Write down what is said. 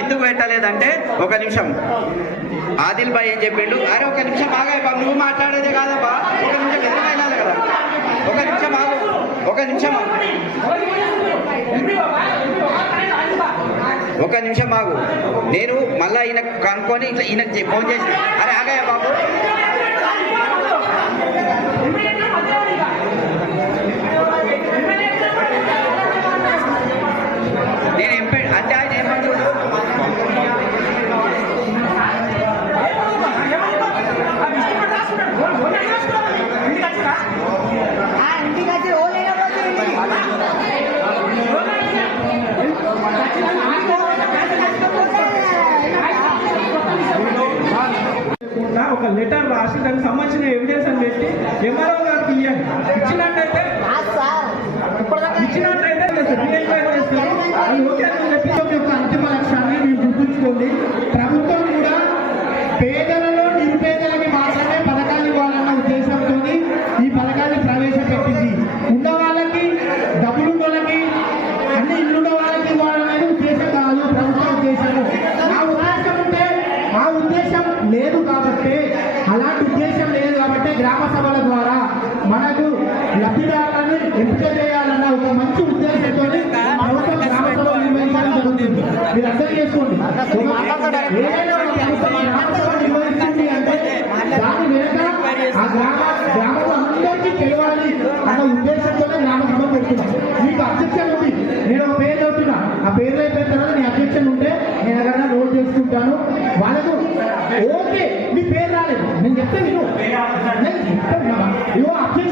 ఎందుకు పెట్టలేదంటే ఒక నిమిషం. ఆదిల్ భాయ్ ఏం చెప్పిండు? అరే ఒక నిమిషం ఆగాయబా నువ్వు మాట్లాడేదే కాదబ్బా. ఒక నిమిషం ఎందుకు వెళ్ళాలి కదా. ఒక నిమిషం ఆగు. ఒక నిమిషం ఒక నిమిషం ఆగు. నేను మళ్ళా ఈయన కనుక్కొని ఇట్లా ఈయనకి ఫోన్ చేసి అరే ఆగాయ బాబు. ఒక లెటర్ రాసి దానికి సంబంధించిన ఎవిడెన్స్ అని పెట్టి ఎంఆర్ఓ గారికి ఇవ్వండి ఇచ్చినట్టయితే ఇచ్చినట్టయితే అంతిమ లక్ష్యాన్ని మీరు గుర్తుంచుకోండి. ప్రభుత్వం కూడా పేదలలో నిరుపేదలకి మాత్రమే పథకాలు ఇవ్వాలన్న ఉద్దేశంతో ఈ పథకాన్ని ప్రవేశపెట్టింది. ఉన్న వాళ్ళకి డబ్బులు వాళ్ళకి అన్ని ఇల్లున్న వాళ్ళకి ఇవ్వాలనేది ఉద్దేశం కాదు ప్రభుత్వ ఉద్దేశం ఆ ఉద్దేశం ఉంటే ఆ ఉద్దేశం లేదు కాబట్టి అలాంటి ఉద్దేశం లేదు కాబట్టి గ్రామ సభల ద్వారా మనకు లబ్ధిదారులను ఎంపిక చేయాలన్న ఒక మంచి ఉద్దేశంతో ప్రభుత్వం గ్రామ సభ నిర్వహించడం జరుగుతుంది. మీరు అర్థం చేసుకోండి. ఏదైనా గ్రామ సభ నిర్వహిస్తుంది అంటే దాని వెనుక ఆ గ్రామ గ్రామంలో అందరికీ తెలియాలి అన్న ఉద్దేశంతోనే గ్రామ సభ పెడుతున్నాం. మీకు అబ్జెక్షన్ ఉంది నేను ఒక పేరు చెప్తున్నా. ఆ పేరు అయిపోయిన తర్వాత నీ అబ్జెక్షన్ ఉంటే నేను ఎవరైనా నోట్ చేసుకుంటాను. వాళ్ళకు ఓకే. ပေးရတယ်မင်းကသိလို့ပေးတာမင်းကသိမှာရောအဖြစ်